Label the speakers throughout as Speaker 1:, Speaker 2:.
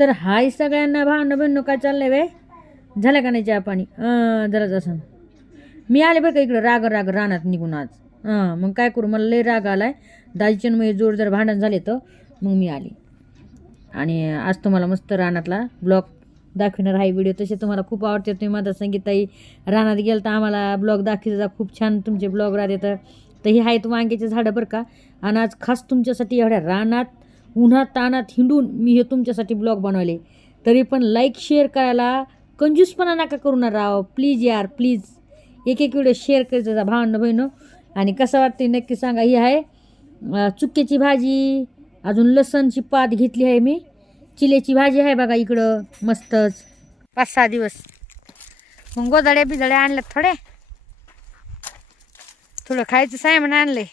Speaker 1: तर हाय सगळ्यांना भावना बहिणं काय चाललंय वे झालं का नाही चहा पाणी? जरा असं मी आले बरं का इकडं राग राग रानात निघून आज. हां मग काय करू मला लय राग आलाय. दाजीच्या मी म्हणजे जोर जर भांडण झाले तर मग मी आली. आणि आज तुम्हाला मस्त रानातला ब्लॉग दाखवणार आहे व्हिडिओ. तसे तुम्हाला खूप आवडते. तुम्ही माझा संगीताई रानात गेलं तर आम्हाला ब्लॉग दाखवायचा खूप छान तुमचे ब्लॉग राहते तर ही आहेत वांग्याचे झाडं बरं का. आणि आज खास तुमच्यासाठी एवढ्या रानात उन्हात तानात हिंडून मी हे तुमच्यासाठी ब्लॉग बनवले. तरी पण लाईक शेअर करायला कंजूसपणा नका करू ना राव. प्लीज यार प्लीज एक एक व्हिडिओ शेअर करायचा जा भावंड बहिणं आणि कसं वाटते नक्की सांगा. ही आहे अं, चुक्याची भाजी. अजून लसणची पात घेतली आहे मी. चिल्याची भाजी आहे बघा इकडं. मस्तच. पाच सहा दिवस. मग गोदड्या बिदड्या आणल्यात थोडे थोडं खायचं सायमन आणलंय.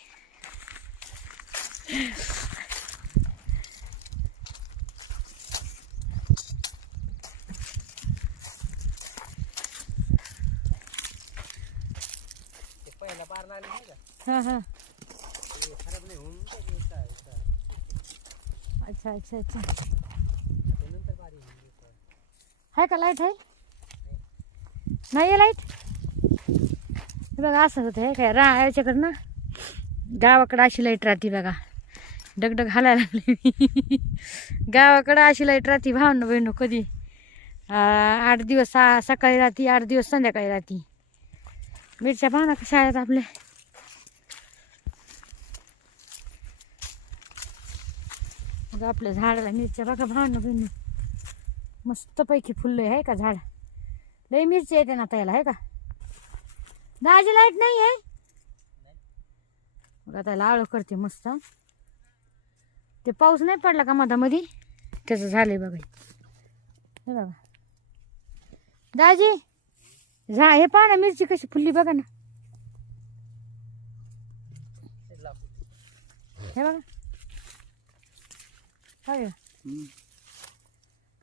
Speaker 1: हां हां अच्छा अच्छा अच्छा. आहे का लाइट आहे? नाही आहे लाइट बघा असं होतं हे काय रा याच्याकडं ना. गावाकडं अशी लाइट राहते बघा. डगडग हालायला लागली. गावाकडं अशी लाइट राहते भावनं बहिणं कधी. आठ दिवस सा सकाळी राहते आठ दिवस संध्याकाळी राहते. मिरच्या पाहा कशा आहेत आपल्या. मग आपल्या झाडाला मिरच्या बघा भावनं बहिणं मस्तपैकी फुललं आहे का झाड? लई मिरची येते ना त्याला आहे का? दाजी लाइट नाही आहे? मग आता आळू करते मस्त. ते पाऊस नाही पडला का मधामध्ये? त्याचं झालंय बघा. हे बघा. दाजी झा हे पहा ना मिरची कशी फुलली बघा ना. हे बघा.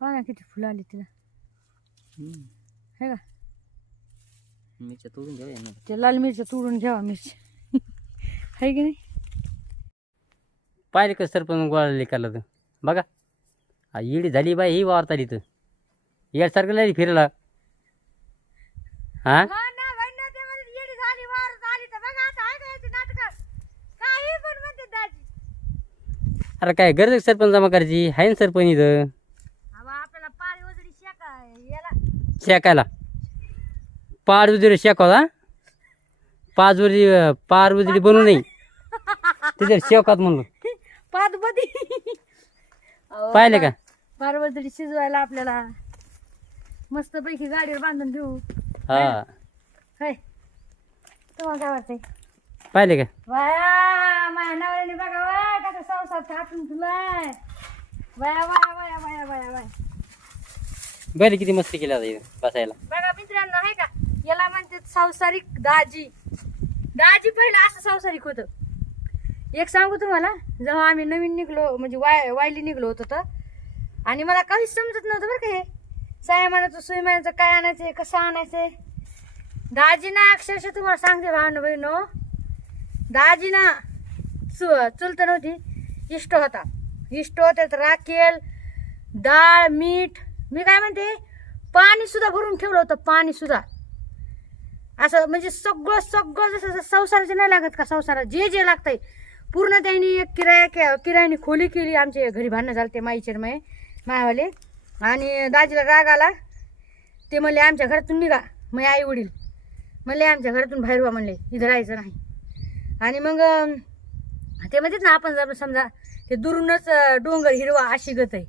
Speaker 1: पहा ना किती फुलं आली तिला हे का
Speaker 2: मिरच्या तोडून घेऊया ना
Speaker 1: ते लाल मिरच्या तोडून घ्यावा मिरची आहे की नाही
Speaker 2: पाहिले का सरपंच गोळा काढला तर बघा हा येडी झाली बाई ही वावरत आली तर येडसारखं लागली फिरायला हा अरे काय गरज सरपंच जमा करायची? आहे ना सरपंच इथं.
Speaker 1: आपल्याला पाळी वजडी शेका याला
Speaker 2: शेकायला. पार उजडी शेकावा पाच उजडी पार उजडी बनवू नाही तिथे शेकात म्हणलं.
Speaker 1: पादबदी
Speaker 2: पाहिले का?
Speaker 1: पार वजडी शिजवायला आपल्याला. मस्त पैकी गाडीवर बांधून ठेवू
Speaker 2: हा.
Speaker 1: होय तुम्हाला काय वाटतंय?
Speaker 2: पाहिले का?
Speaker 1: वाया माझ्या नवऱ्याने बघा वाय कसा संसार थाटून तुलाय वाया वाया वाया वाया वाया वाया.
Speaker 2: बरं किती मस्ती केली आता इथं बसायला.
Speaker 1: बघा मित्रांनो आहे का? याला म्हणते संसारिक दाजी. दाजी पहिलं असं संसारिक होतं. एक सांगू तुम्हाला जेव्हा आम्ही नवीन निघलो म्हणजे वाय वायली निघलो होतो तर आणि मला काहीच समजत नव्हतं बरं का हे. सायमानाचं सुईमानाचं काय आणायचं कसं आणायचंय. दाजी ना अक्षरशः तुम्हाला सांगते भावनं बहिणो. दाजी ना सु चुलत नव्हती इष्ट होता. इष्ट होते तर राखेल डाळ मीठ मी काय म्हणते पाणी सुद्धा भरून ठेवलं होतं पाणी सुद्धा. असं म्हणजे सगळं सगळं जसं संसाराचे नाही लागत का संसारात जे जे लागतंय पूर्ण त्यांनी एक किराया किरायाने खोली केली आमच्या घरी भांडणं झालं ते माईचे माय मायावाले. आणि दाजीला राग आला. ते म्हणले आमच्या घरातून निघा. मग आई वडील म्हणले आमच्या घरातून बाहेर व्हा म्हणले. इथं राहायचं नाही. आणि मग ते म्हणतात ना आपण जर समजा ते दुरूनच डोंगर हिरवा अशी गत आहे.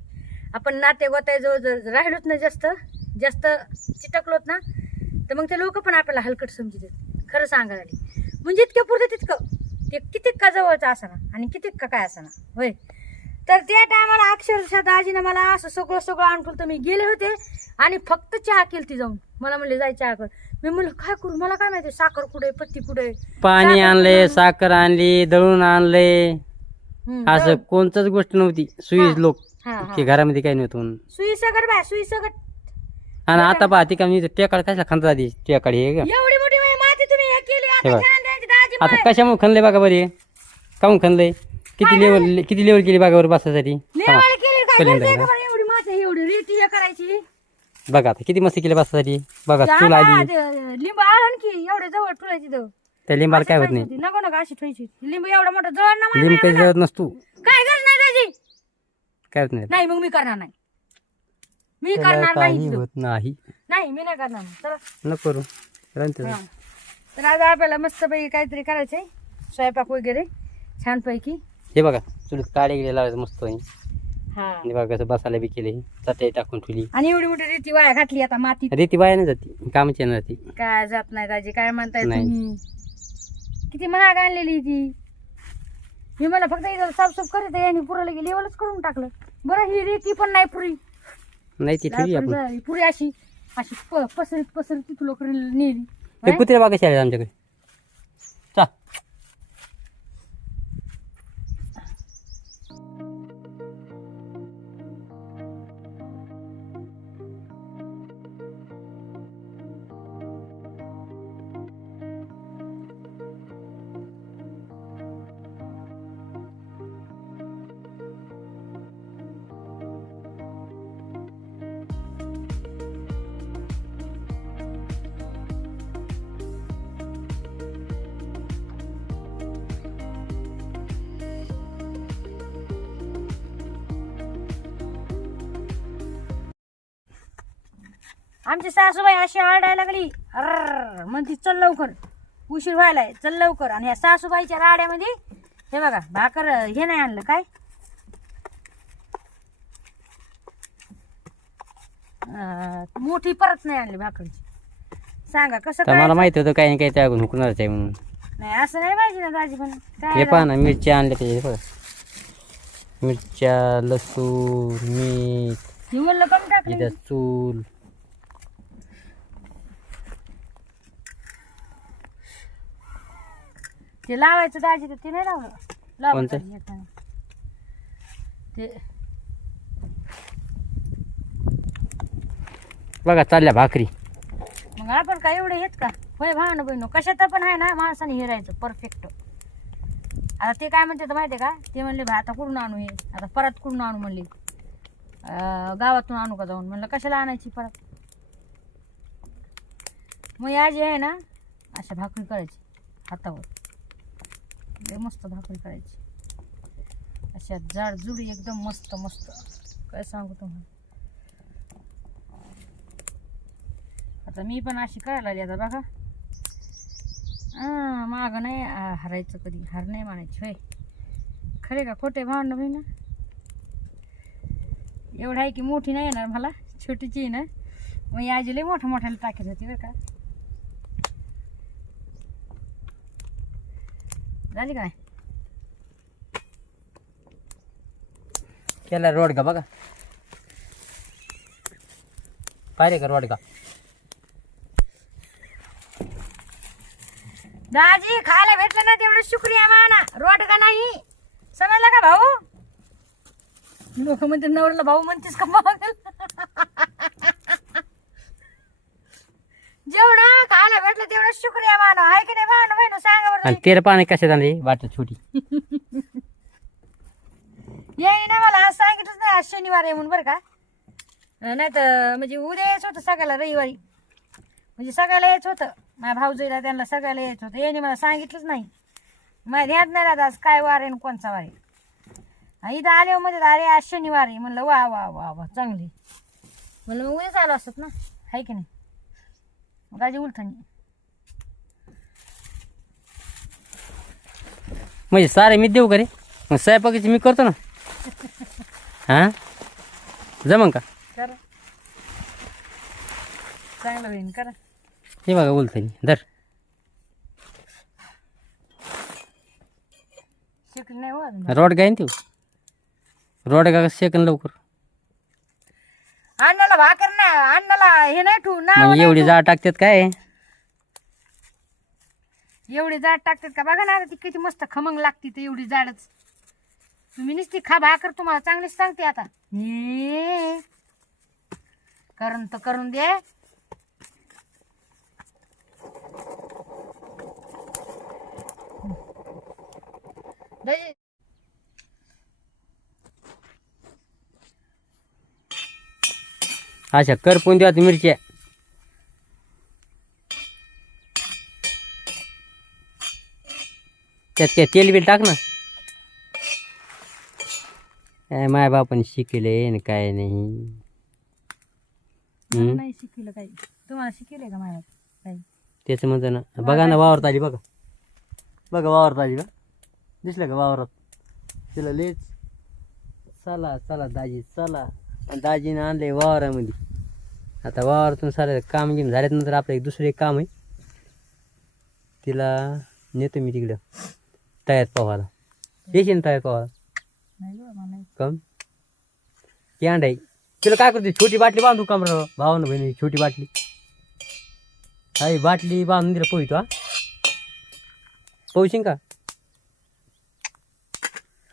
Speaker 1: आपण नाते गोतायजवळ जर राहिलोच ना जास्त जास्त चिटकलोत ना तर मग ते लोक पण आपल्याला हलकट समजतात खरं सांगा झाली म्हणजे इतकं पुरतं तितकं. ते किती का जवळचं असणार आणि किती का काय असणार होय. तर त्या टायमाला अक्षरशः दाजीनं मला असं सगळं सगळं आणून तर मी गेले होते आणि फक्त चहा केली ती जाऊन. मला म्हणले जाय चहा कर. मी म्हणलं काय करू? मला काय माहिती साखर कुठे पत्ती कुठे?
Speaker 2: पाणी आणले साखर आणली दळून आणले. असं कोणतंच गोष्ट नव्हती. सुईज लोक.
Speaker 1: हा हा.
Speaker 2: की घरामध्ये काही नव्हतं म्हणून.
Speaker 1: सुई सगट बाय सुई सगट.
Speaker 2: आणि आता पहा ती का मी टेकाड कशा खांदा आधी? टेकाड हे का?
Speaker 1: एवढी मोठी बाई माती तुम्ही हे केली
Speaker 2: हे
Speaker 1: आता
Speaker 2: बघ.
Speaker 1: छान द्यायची दाजी
Speaker 2: आता कशामुळे खणले बघा बरे काहून खणलंय? किती लेवल किती लेवल केली बघा बरं बसायसाठी
Speaker 1: लेवाला केली काय
Speaker 2: पहिल्यांदा
Speaker 1: गरज आहे का
Speaker 2: एकदा.
Speaker 1: बरं एवढी माती एवढी रेती हे करायची?
Speaker 2: बघा आता किती मस्ती केली बसासाठी. बघा चूल आली.
Speaker 1: लिंब आण की एवढे जवळ ठेवायची तो
Speaker 2: त्या लिंबाला काय होत नाही.
Speaker 1: नको नको अशी ठेवायची. लिंब एवढा मोठा जवळ ना
Speaker 2: लिंब काही जळत नसतो.
Speaker 1: काय गरज नाही त्याची?
Speaker 2: काय होत नाही.
Speaker 1: नाही मग मी करणार नाही. मी
Speaker 2: त्याला
Speaker 1: करणार
Speaker 2: काही
Speaker 1: नाही
Speaker 2: होत नाही.
Speaker 1: नाही मी नाही करणार. चला
Speaker 2: नको करू. राहते
Speaker 1: हा. तर आज आपल्याला मस्तपैकी काहीतरी करायचंय. स्वयंपाक वगैरे छानपैकी.
Speaker 2: हे बघा चुलीत काळे गेले लावायचं मस्त आहे.
Speaker 1: हा.
Speaker 2: आणि बघा कसं बसायला बी केले चटई टाकून ठेवली.
Speaker 1: आणि एवढी मोठी रेती वाया घातली आता मातीत.
Speaker 2: रेती बाया नाही जाते कामाची येणार ती.
Speaker 1: काय जात नाही दाजी काय म्हणताय
Speaker 2: नाही.
Speaker 1: तुम्ही किती महाग आणलेली ती. मी मला फक्त इथं साफसूफ करीत यांनी पुराला गेली एवढंच करून टाकलं. बरं ही रेती पण नाही पुरी.
Speaker 2: नाही ती ठेवली आपण.
Speaker 1: पुरी अशी अशी प- पसरीत पसरीत तिथं लोक नेली.
Speaker 2: ते कुत्रे बागा शाळेत आमच्याकडे.
Speaker 1: आमची सासूबाई अशी आरडायला लागली. म्हणती चल लवकर. उशीर व्हायलाय चल लवकर. आणि या सासूबाईच्या राड्यामध्ये हे बघा भाकर हे नाही आणलं काय? मोठी परत नाही आणली भाकरीची. सांगा कसं
Speaker 2: तर मला माहिती होतं काही ना काही त्या हुकणारच आहे म्हणून.
Speaker 1: नाही असं नाही पाहिजे ना दाजी पण
Speaker 2: हे
Speaker 1: काय
Speaker 2: पहा ना मिरच्या आणल्या त्याचे बघा मिरच्या लसूण मीठ
Speaker 1: म्हणलं कमी टाकलं.
Speaker 2: इथं चूल.
Speaker 1: ते लावायचं दाजी तर ते नाही लावलं. लावा
Speaker 2: कोणतं?
Speaker 1: दाजी येताना. ते
Speaker 2: बघा चालल्या भाकरी.
Speaker 1: मग आपण काय एवढे येत का? होय भावना बहिणू कशात पण आहे ना माणसाने हे राहायचं परफेक्ट आता ते काय म्हणते माहिती का? ते म्हणले आता कुठून आणू हे? आता परत कुठून आणू? म्हणले. अं, गावातून आणू का जाऊन? म्हणलं कशाला आणायची परत? मग या जे आहे ना अशा भाकरी करायची हातावर. लय मस्त भाकरी करायची. अशा जाडजूड एकदम मस्त मस्त. काय सांगू तुम्हाला? आता मी पण अशी करायला आली आता बघा. हां माग नाही हरायचं कधी. हार नाही मानायची होय. खरे का खोटे भावना बहिण? एवढं आहे की मोठी नाही येणार मला. छोटीची आहे ना. मग आजी लई मोठ्या मोठ्याला टाकत होती बरं का. झाली काय
Speaker 2: केला रोडगा बघा. पाहिले का रोडगा
Speaker 1: दाजी खायला भेटलं ना तेवढं शुक्रिया माना. रोट का नाही. समजलं का भाऊ? लोक म्हणते नवऱ्याला भाऊ म्हणतेस का? पागल जेवढं खायला भेटलं तेवढं शुक्रिया माना. आहे की नाही भावना? बहिण सांगा बरं
Speaker 2: आणि तेरा पाणी कशात आणले? वाटत छोटी.
Speaker 1: येईन ना मला आज सांगितलंच नाही आज शनिवार आहे म्हणून बरं का. नाही तर म्हणजे उद्या यायचं होतं सगळ्याला रविवारी. म्हणजे सगळ्याला यायचं होतं. माझ्या भाऊजीला त्यांना सगळ्याला यायचं होतं. याने मला सांगितलंच नाही. माझ्या ध्यान नाही राहत आज काय वार आहे आणि कोणचा वार. आहे इथं आले मध्ये अरे आज शनिवार आहे. म्हणलं वा वा वा वा चांगली. म्हणलं मग उद्याच आलो असत ना? आहे की नाही? उलथणी
Speaker 2: म्हणजे सारे मी देऊ का रे? मग स्वयंपाकाची मी करतो ना. हां? जमन का?
Speaker 1: करा. चांगलं होईन करा.
Speaker 2: हे बघा बोलतो धर.
Speaker 1: शिकली नाही हो अजून.
Speaker 2: रोड काय तू रोड का शेकन लवकर.
Speaker 1: अण्णाला भाकर ना अण्णाला हे नाही ठेवू ना
Speaker 2: मग एवढी जाळ टाकतात काय?
Speaker 1: एवढी जाड टाकतात का? बघा ना आता ती किती मस्त खमंग लागते ते एवढी जाडच. तुम्ही नुसती खा भाकर तुम्हाला चांगलीच सांगते आता. हे करून तर करून दे. दाजी
Speaker 2: अशा करपून द्या मिरच्या. त्यात काय तेल बिल टाक ना. काय माय बापाने शिकले न काय नाही.
Speaker 1: शिकलं काही. तुम्हाला शिकले का काही
Speaker 2: तेच म्हणतो ना. बघा ना वावरत आली बघा. बघा वावरत आली बा दिसलं का वावरात? तिला लेच चला चला दाजी चला. आणि दाजीनं आणले वावरामध्ये. आता वावरातून सारे काम घेऊन झाल्यानंतर आपलं एक दुसरं एक काम आहे. तिला नेतो मी तिकडं. तयार पावाला येशील तयार पावाला. कम. कॅन्ड आहे तिला काय करते छोटी बाटली बांधू कमरा भावानं बहिणी छोटी बाटली. हाय बाटली बांधून दिला पोहितो हा? पोहशील का?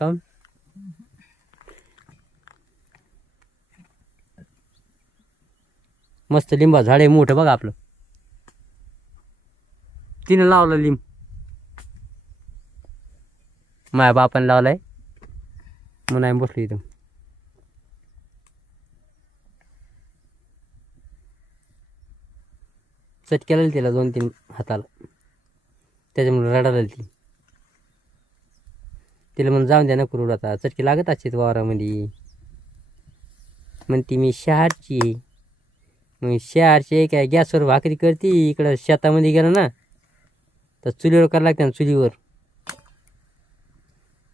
Speaker 2: कम. मस्त लिंबा झाड आहे मोठं बघा आपलं. तिनं लावलं लिंब. माया बापाने लावलाय. म्हणून आम्ही बसलो इथं. चटक्याला तिला दोन तीन हाताला. त्याच्यामुळे रडायला ती. तिला म्हणून जाऊन द्या ना कुरुड आता. चटके लागत असते वावरामध्ये. म्हणती मी शहाची मग शहारची काय गॅसवर भाकरी करते इकडं शेतामध्ये गेलं ना तर चुलीवर करावं लागतं ना चुलीवर.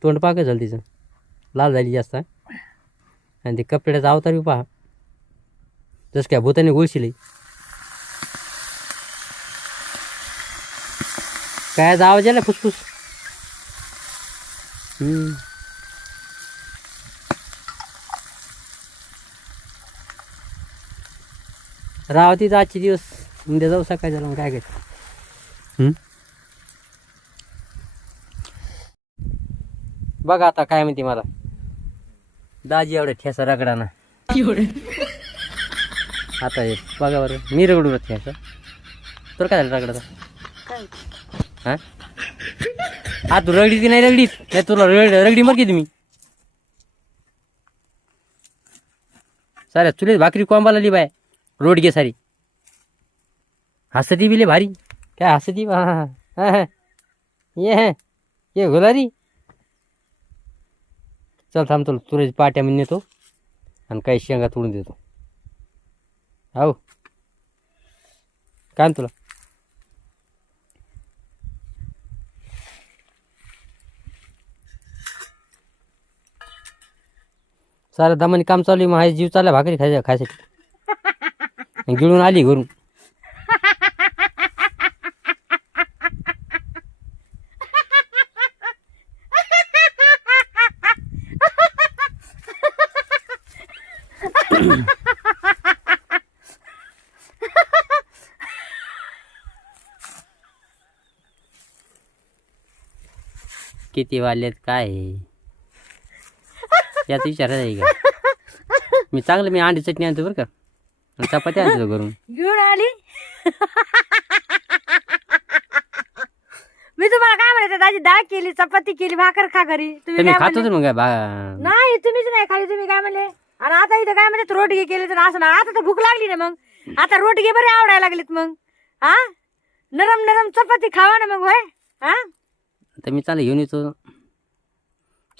Speaker 2: तोंड पाक झालं तिचं. लाल झाली जास्त. आणि ते कपड्याचा अवतार बी पहा. जसं काय भूताने गोळशिले काय आवाज आला फुसफुस. राव तिथं आजचे दिवस. उद्या जाऊ सकाळी झालं मग काय काय बघा आता काय म्हणते मला. दाजी एवढ्या ठेसा रगडा ना आता हे बघा बरं. मी रगडू ठेसा. तर काय झालं रगडाचा? हा? हा तू रगडी की नाही रगडीत? नाही तुला रगड रगडी मर की तुम्ही. साऱ्या चुलीत भाकरी कोंबाला ली बाय. रोड घे सारी। हसती बिले भारी। काय हसती? हा, हा, हा. ये हे. ये गुलारी। चल थांब तुला तुऱ्याची पाट्या नेतो। आणि काही शेंगा तोडून देतो। हो काय तुला। सारं दमाने काम चालू आहे माझा जीव चालला भाकरी खायच्या खायसाठी गिळून आली घरून. किती वाल्यात काय याच याचा विचार आहे का? मी चांगलं मी अंडी चटणी आणतो बरं का. चपाती आणतो घरून.
Speaker 1: घेऊन आली. मी तुम्हाला काय म्हणते दाजी डाळ केली चपाती केली भाकर खा घरी. तुम्ही काय
Speaker 2: खात
Speaker 1: म्हणले?
Speaker 2: होतो मग काय? बा
Speaker 1: नाही तुम्हीच नाही खाली तुम्ही काय म्हणले? आणि आता इथं काय म्हणते रोटगे केले तर असं ना आता तर भूक लागली ना मग. आता रोटगे बरे आवडायला लागलेत मग. हा नरम नरम चपाती खावा ना मग होय? हा
Speaker 2: तर मी चालू घेऊन येतो.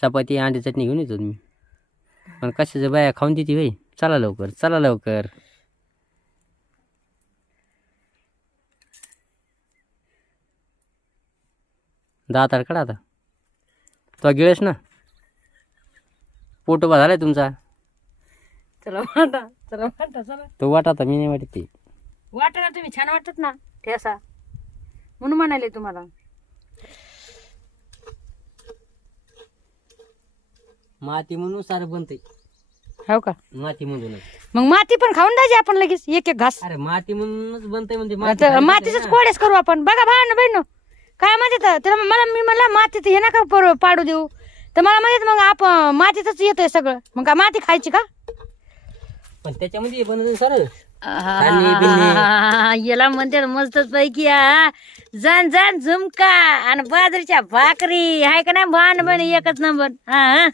Speaker 2: चपाती अंडी चटणी घेऊन येतो मी. पण कशाचं बाया खाऊन देते बाई? चला लवकर चला लवकर. दहा तारखेला आता. तो गिळेस ना? पोट उभा झालाय तुमचा.
Speaker 1: चला वाटा चला वाटा चला.
Speaker 2: तो वाट आता मी नाही वाटत ते.
Speaker 1: वाटा ना तुम्ही छान वाटत ना. ठेसा. म्हणून म्हणाले तुम्हाला.
Speaker 2: माती म्हणून सारं बनते
Speaker 1: हो का?
Speaker 2: माती म्हणूनच
Speaker 1: मग माती पण खाऊन द्यायची आपण लगेच एक एक घास.
Speaker 2: अरे माती म्हणूनच बनते म्हणजे माती
Speaker 1: आता
Speaker 2: खायला
Speaker 1: मातीच
Speaker 2: ना.
Speaker 1: कोडेच करू आपण. बघा भाऊ बहिण काय माहिती तर त्याला मला मी म्हणलं मातीत हे नका पर- पाडू देऊ. तर मला माहीत मग आपण मातीतच येतंय सगळं. मग का माती खायची का?
Speaker 2: पण त्याच्यामध्ये बनत सर
Speaker 1: याला म्हणते मस्तच पैकी हा. जण जण झुमका आणि बाजरीच्या भाकरी. आहे का नाही? भान बन एकच नंबर. हा हा.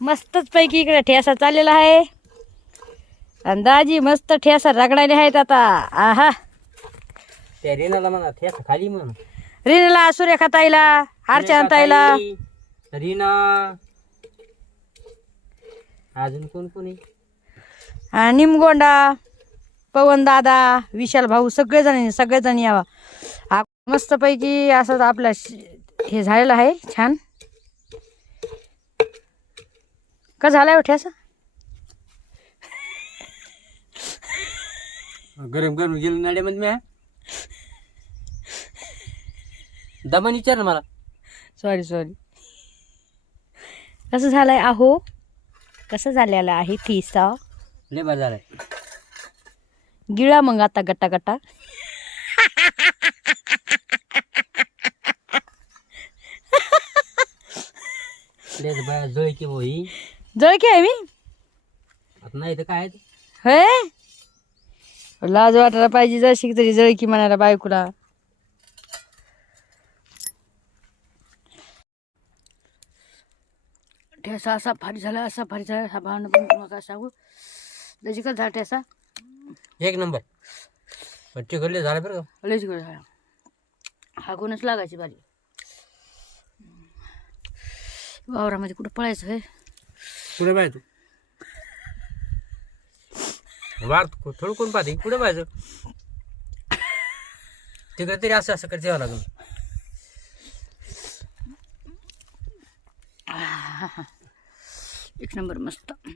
Speaker 1: मस्तच पैकी इकडे ठेसा चाललेला आहे. आणि दाजी मस्त ठेसा रगडायले आहेत आता. आहा.
Speaker 2: त्या रेनाला म्हणा ठेस खाली म्हण
Speaker 1: रिनला सुरेखा ताईला अर्चना ताईला
Speaker 2: रीना. अजून कोण कोण
Speaker 1: निमगोंडा पवन दादा विशाल भाऊ सगळेजण सगळेजण यावा. आ- मस्तपैकी असं आपलं हे झालेलं आहे छान. का झालाय हो ठेसा?
Speaker 2: गरम गरम गेलो नाड्यामध्ये मी दमन विचार ना मला.
Speaker 1: सॉरी सॉरी कसं झालंय आहो कसं झालेलं आहे ठिसा
Speaker 2: लय बरं झालाय.
Speaker 1: गिळा मग आता गट्टा गट्टा
Speaker 2: लय बाया जोळी की भाऊ ही.
Speaker 1: जळकी आहे मी?
Speaker 2: आता नाही तर काय? आहे ते?
Speaker 1: होय? लाज वाटायला पाहिजे जशी तरी जळकी म्हणायला बायकोला. ठेसा असा भारी झाला असा भारी झाला असा भावना पण तुम्हाला सांगू? का झाला ठेसा
Speaker 2: एक नंबर. पण चिकटले झालं बरं का?
Speaker 1: गोड झाला. हा गुणच लागायची बारी वावरामध्ये कुठं पळायचं होय?
Speaker 2: कुठे पाहिजे तू? वार थोडं कोण पाहते? कुठे पाहिजे तिकडे तरी असं असं करत यावं लागेल.
Speaker 1: एक नंबर मस्त.